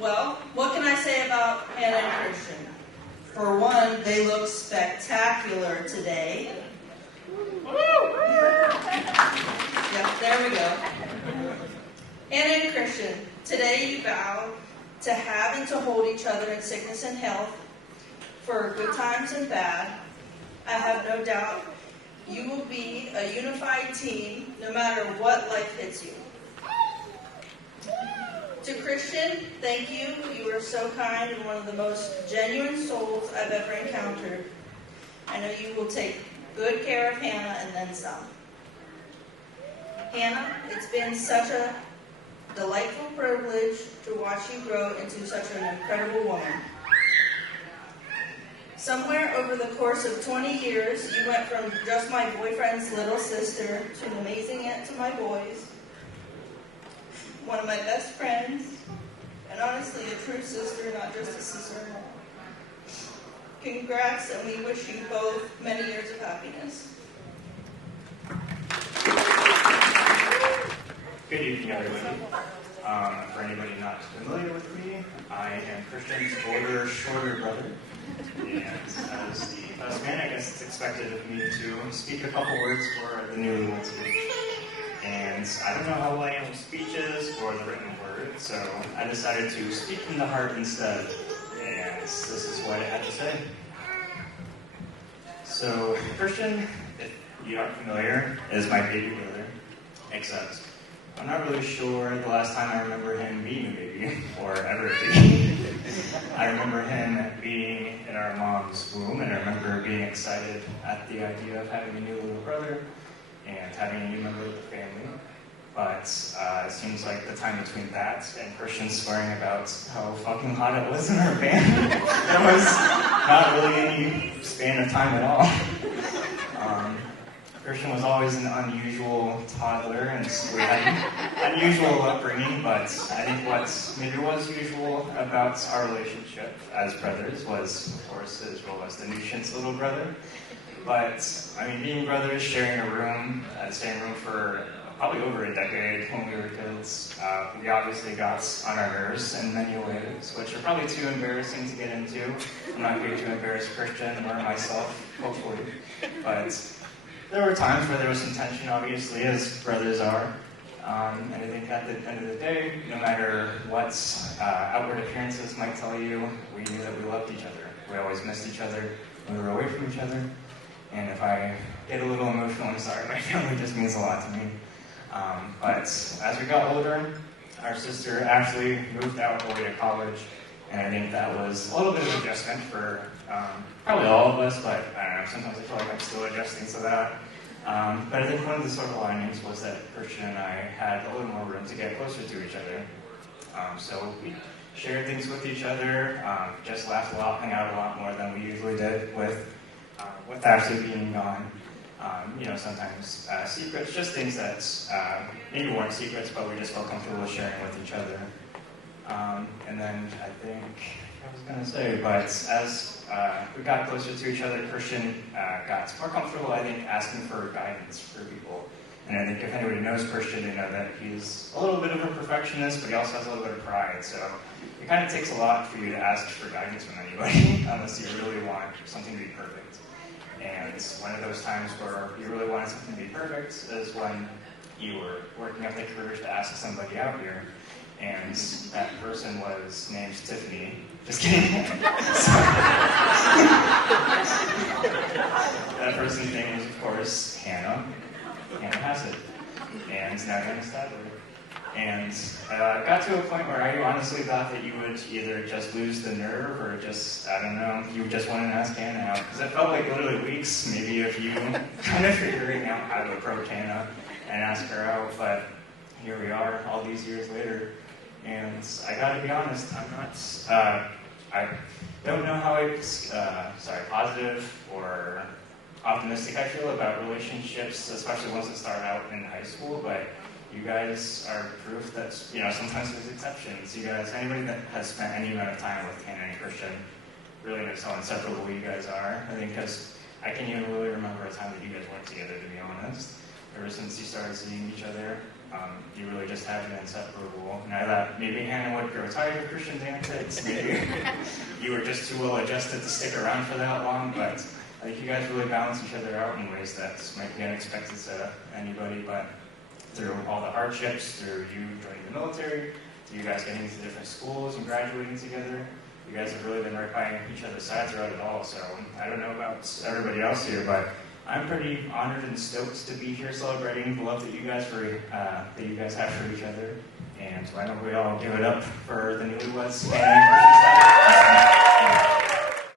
Well, what can I say about Hannah and Christian? For one, they look spectacular today. Yep, there we go. Hannah and Christian, today you vow to have and to hold each other in sickness and health, for good times and bad. I have no doubt you will be a unified team no matter what life hits you. To Christian, thank you. You are so kind and one of the most genuine souls I've ever encountered. I know you will take good care of Hannah and then some. Hannah, it's been such a delightful privilege to watch you grow into such an incredible woman. Somewhere over the course of 20 years, you went from just my boyfriend's little sister to an amazing aunt to my boys, one of my best friends, and honestly a true sister, not just a sister-in-law. Congrats, and we wish you both many years of happiness. Good evening, everybody. For anybody not familiar with me, I am Christian's older, shorter brother. And as the best man, I guess it's expected of me to speak a couple words for the newlyweds. And I don't know how well I am with speeches or the written word, so I decided to speak from the heart instead. And this is what I had to say. So, Christian, if you aren't familiar, is my baby brother, except I'm not really sure the last time I remember him being a baby, or ever being. I remember him being in our mom's womb, and I remember being excited at the idea of having a new little brother and having a new member of the family. But it seems like the time between that and Christian swearing about how fucking hot it was in our band, there was not really any span of time at all. Christian was always an unusual toddler, and we had an unusual upbringing, but I think what maybe was usual about our relationship as brothers was, of course, his role as the nuisance little brother. But, I mean, being brothers, sharing a room, the same room for probably over a decade when we were kids, we obviously got on our nerves in many ways, which are probably too embarrassing to get into. I'm not here to embarrass Christian or myself, hopefully, but there were times where there was some tension, obviously, as brothers are. And I think at the end of the day, no matter what outward appearances might tell you, we knew that we loved each other. We always missed each other when we were away from each other. And if I get a little emotional, I'm sorry, my family just means a lot to me. But as we got older, our sister actually moved out away to college. And I think that was a little bit of adjustment for probably all of us, but I don't know, sometimes I feel like I'm still adjusting to that. But I think one of the silver linings was that Christian and I had a little more room to get closer to each other. So we shared things with each other, just laughed a lot, hung out a lot more than we usually did with Ashley being gone. Sometimes secrets, just things that maybe weren't secrets, but we just felt comfortable sharing with each other. And then I think, I was going to say, but as we got closer to each other, Christian got more comfortable, I think, asking for guidance for people. And I think if anybody knows Christian, they know that he's a little bit of a perfectionist, but he also has a little bit of pride. So it kind of takes a lot for you to ask for guidance from anybody, unless you really want something to be perfect. And one of those times where you really wanted something to be perfect is when you were working up the courage to ask somebody out here. And that person was named Tiffany. Just kidding. That person's name was, of course, Hannah Hassett. And now Hannah Stadler. And it got to a point where I honestly thought that you would either just lose the nerve or just, I don't know, you would just want to ask Hannah out. Because it felt like literally weeks, maybe, of you kind of figuring out how to approach Hannah and ask her out. But here we are, all these years later. And I gotta be honest, I don't know how positive or optimistic I feel about relationships, especially ones that start out in high school, but you guys are proof that, sometimes there's exceptions. You guys, anybody that has spent any amount of time with Hannah and Christian really knows how inseparable you guys are. I think because I can't even really remember a time that you guys weren't together, to be honest. Ever since you started seeing each other, You really just have an inseparable. And I thought maybe Hannah would grow tired of Christian's antics. Maybe you were just too well adjusted to stick around for that long. But I think you guys really balance each other out in ways that might be unexpected to anybody. But through all the hardships, through you joining the military, through you guys getting into different schools and graduating together, you guys have really been right by each other's sides throughout it all. So I don't know about everybody else here, but I'm pretty honored and stoked to be here celebrating the love that you guys have for each other. And why don't we all give it up for the newlyweds and